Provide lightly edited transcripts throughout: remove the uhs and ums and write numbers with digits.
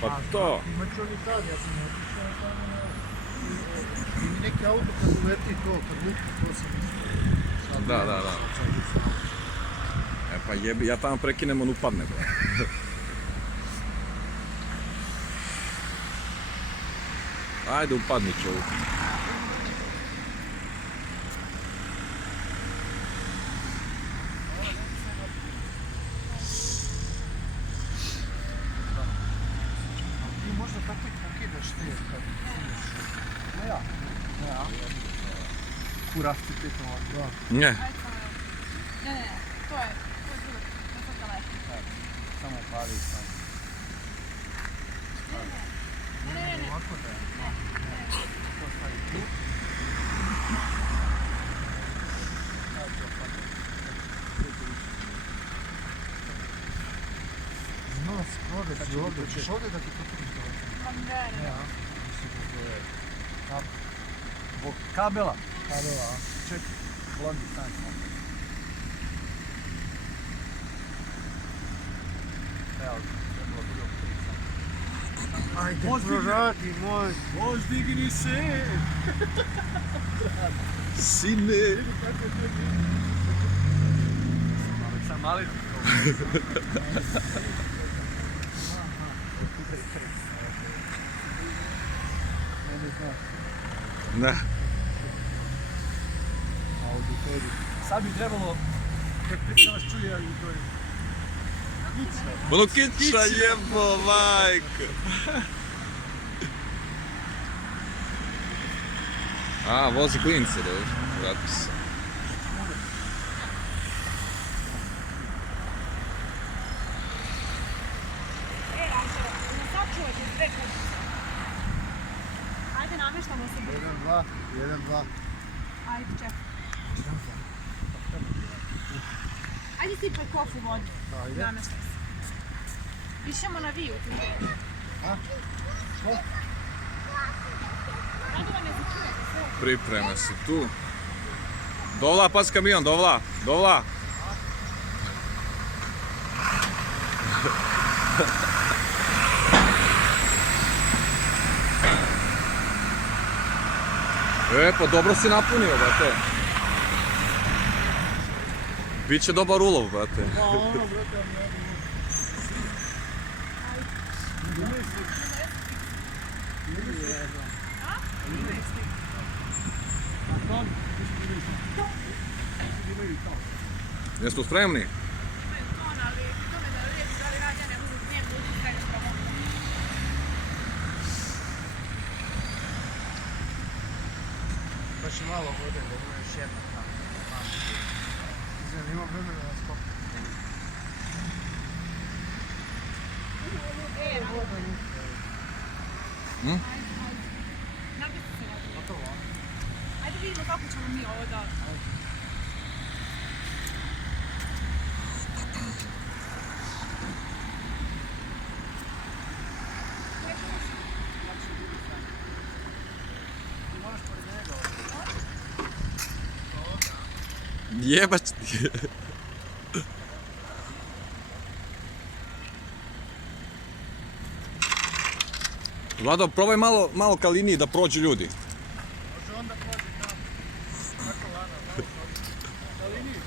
Pa to. Imat ću oni tad, ja sam otišao tamo i neki auto kad uleti to, kad lupi, to sam isto. Da. E pa jebi, ja tamo prekinem, on upadne. Ajde, upadni čovjek. Ti možda tako i pokidaš te kad ideš. Ne ja. Kuravci ti to ovako. Ne. Ne, to je drugo, to je sad daleko. Samo pali i sam. Ne. Ovako da je. To stavi tu. No, skoro si ovdje, ćeš ovdje da ti potrebiš telefon? Ne. Mislim da to je... Zbog kabela. Kabela, a? Čekaj, logi stani samo. Evo, trebalo bude u 3 sata. Ajde, proradi moj. Mož digni se! Sine! Sam mali. Ne. Sad bi trebalo, kako se vas čuje, ali to je... Ono kiča jebo, majko. A, vozi klince, da vrati se. Anđela, ne sačuvajte sve kućice. Ajde, nameštamo se. 1, 2. Ajde, čekaj. Ajde sipaj kofu vodu. Ajde. Nameštaj se. Pišemo na viju. A? Što? Ajde vam ne začujete sve. Pripreme se tu. Dovla, pas kamion, dovla. E, pa dobro si napunio, brate. Biće dobar ulov, brate. Pa ono, brate, ja ne Jeste spremni? Baš je malo vode, da ima još jedna tamo. Izvijem, imam vremena da skopim. Gotovo, a? Ajde vidimo kako ćemo mi ovo da... Moraš pored njega Jebač ti. Vlado, probaj malo ka liniji da prođu ljudi. može onda prođe tamo. Tako lana, na liniji,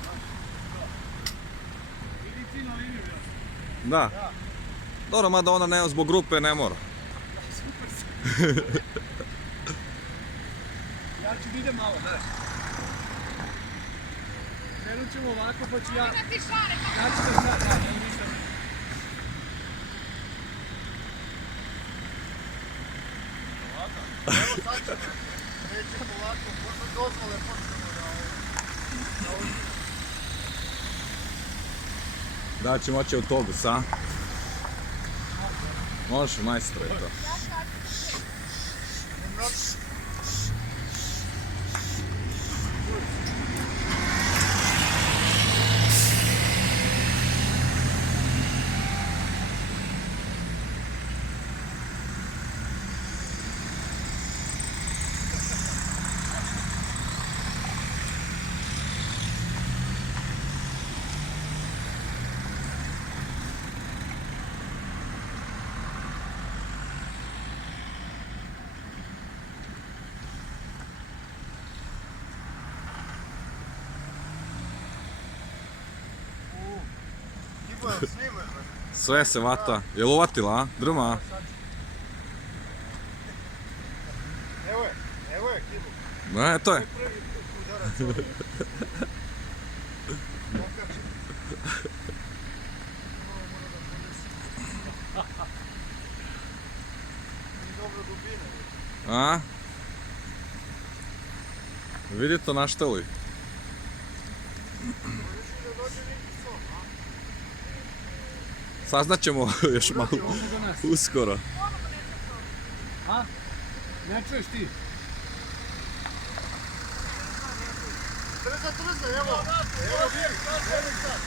idi ti na liniju, ja. Da. Dobro, mada ona ne, zbog grupe ne mora. Super si. Ja ću da idem malo, daj. Krenut ćemo ovako, pa ću ja... Ti šare, Ja ću da sad, ja, nema ništa. Evo sad ćemo, krećemo ovako, možda dozvole počnemo da ovo... Da će moći autobus, a? Može, majstor je to. snimaš, brate. Sve se vata. Jel uvatila, a? Drma, a? Evo je, kibu. Ne, to je. Prvi udarac ovdje. Pokači. Ovo mora da podesi. I dobro dubine. A? Vidi to na šta li? Možeš da dođe neki som, a? Saznat ćemo još malo uskoro. A? Ne čuješ ti? Trza, evo! Evo vidi, vidi sad!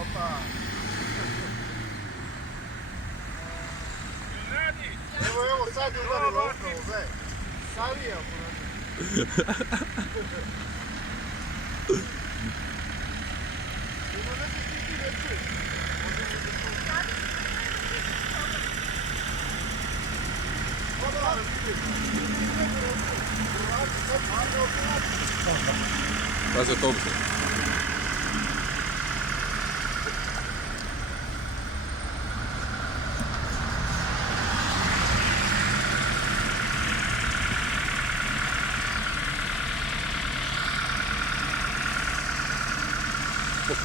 Opa! Evo, sad je udarilo upravo, gle. Savija ponaša. Ima nešto što ti ne čuješ. Možemo da čuješ. Opa, vidi. Pazi autobuse.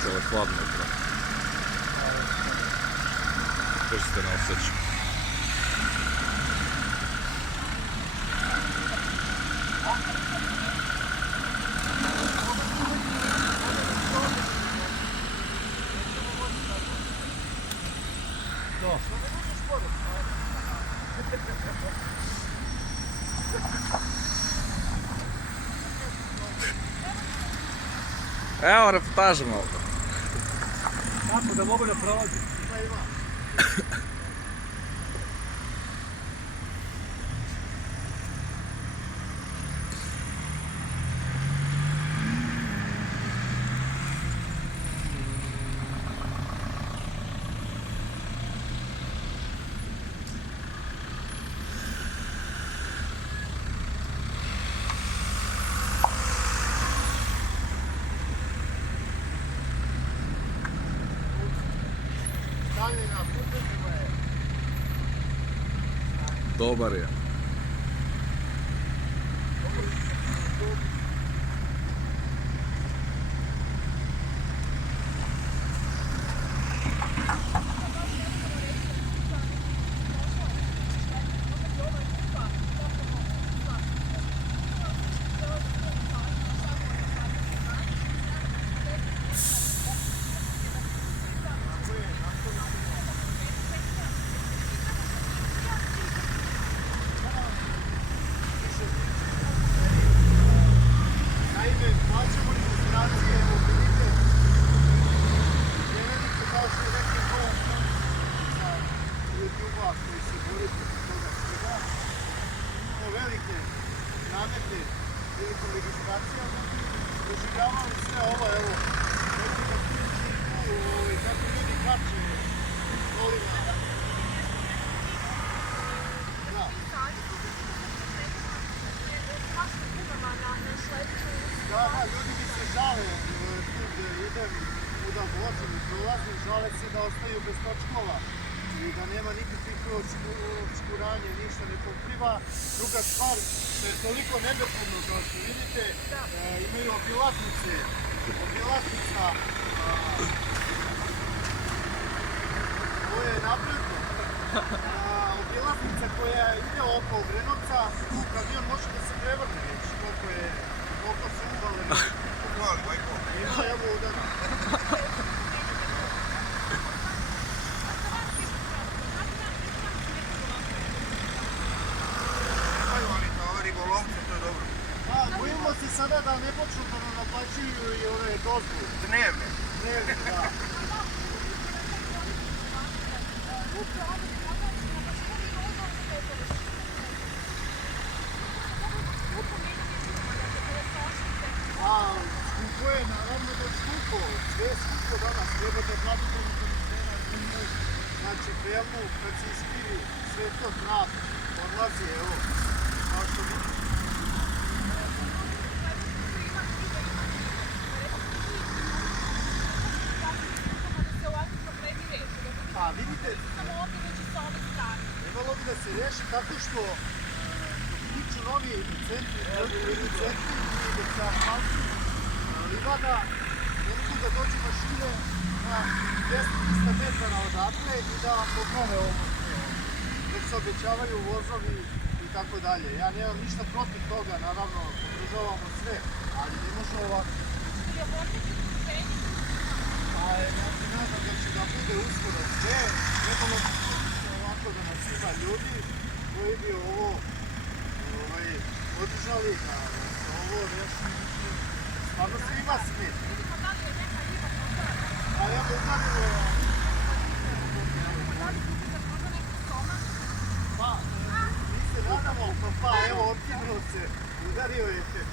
Ovo je hladno upravo. Prste ne osjećam. Evo reportaža malo. Tako da mogu da prolazi. Stanje na putnicima je. Dobar je. Naime, plaćamo registracije, evo vidite, vjerujte kao što je rekli Bojan sa YouTube-a koji se bori protiv toga svega, imamo velike namete prilikom registracija, doživljavali sve ovo, evo, neki da priliku, kako ljudi kače kolima. Da. Da, ljudi mi se žale tu gdje idem, kuda vozim i prolazim, žale se da ostaju bez točkova i da nema nikakvih očkuranja, ništa ne pokriva. Druga stvar, što je toliko nebetudno, kao što vidite, imaju obilaznice. Obilaznica, ovo je napredno. Obilaznica koja ide oko Obrenovca, tu kamion može da se prevrne već, koliko su uvaleni. Hvali, majko. Ima, evo udar. Imaju oni kao ribolovce, to je dobro. Bojimo se sada da ne počnu da nam dozvolu. Dnevne. Dnevne, da. A skupo je, naravno da je skupo. Sve je skupo danas. Trebate platiti cena zimnoj. Znači, krevnu, kad se iskrivi, sve to trap. Odlazi, evo. Kao što vidite. Pa vidite, trebalo bi da se reši tako što tiču novi centri i da se asfalti livada, ne mogu da dođu mašine na 10-300 metara odatle i da poprave ovo sve. Dok se obećavaju vozovi i tako dalje. Ja nemam ništa protiv toga, naravno, podržavamo sve, ali ne može ovako. Ja se nadam da će da bude uskoro sve, trebalo bi ovako da nas ima ljudi koji bi ovo održali, da se ovo reši, stvarno svima smeta. A ja bih udarilo... Pa, mi se nadamo, pa evo, optimno se udario je. Mi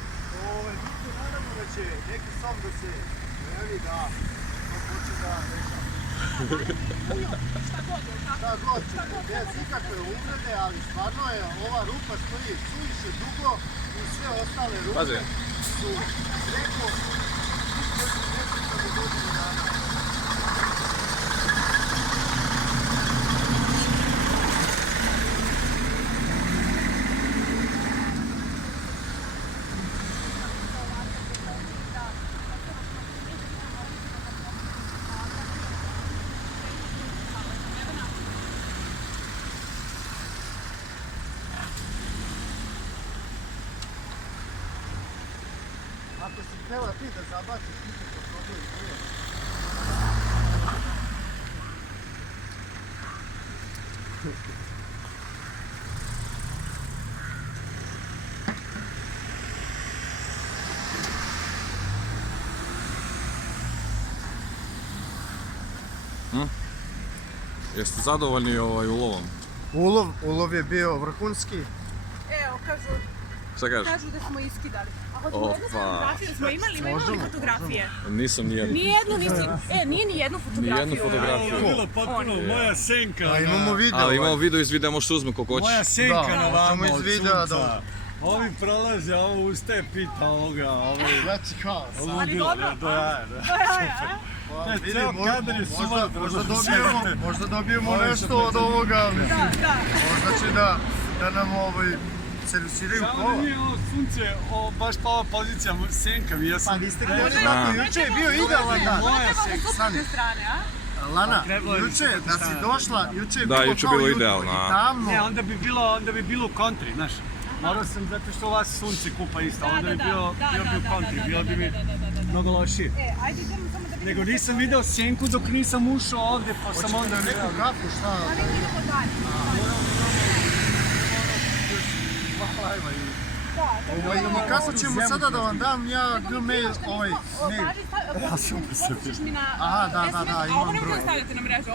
se nadamo da će neki som da se javi da hoće da rešava. Šta god će, bez ikakve uvrede, ali stvarno je ova rupa stoji suviše dugo i sve ostale rupe su preko 10 godina dana. Ako si htjela ti da zabaciš, ti se potrebuje nije. Jeste zadovoljni ulovom? Ulov je bio vrhunski. Evo, Šta kažeš? kažu da smo iskidali. A hoćemo jednu fotografiju, smo imali fotografije? Nisam nijedno. Nijednu nisi, nije ni jednu fotografiju. Nijednu fotografiju. Ovo je bilo potpuno moja senka. A imamo video. Ali imamo video iz videa, možeš uzme koliko hoćeš. Moja senka Da, na vama možemo od iz videa sunca. da- Ovi prolaze, ovo ustaje, pita ovoga, Znači kao, Ali dobro, do jaja. vidi, Ceo kadar je suva. možda dobijemo nešto od ovoga. Da. Možda će da nam servisiraju Samo kola. nije ovo sunce, baš pa ova pozicija senka mi, ja Pa sam... niste htjeli tako, juče je bio idealan dan. Moja senka. Suprotne strane, a? Lana, Trebalo je juče biti da si strane. došla, juče je Da, bilo juče kao bilo jutro idealno, a? i tamno. Ne, onda bi bilo u kontri, znaš. Morao sam zato što vas sunce kupa isto, onda bi bio u kontri, bilo bi mi mnogo lošije. Ajde idemo samo da vidimo. Nego nisam video senku dok nisam ušao ovdje, pa sam onda Hoćete neku kapu, šta? Idemo dalje. Kako ćemo sada da vam dam ja mail, mail. Super se. Aha, da, imam A ovo ne broj. mogu stavljati na mrežu,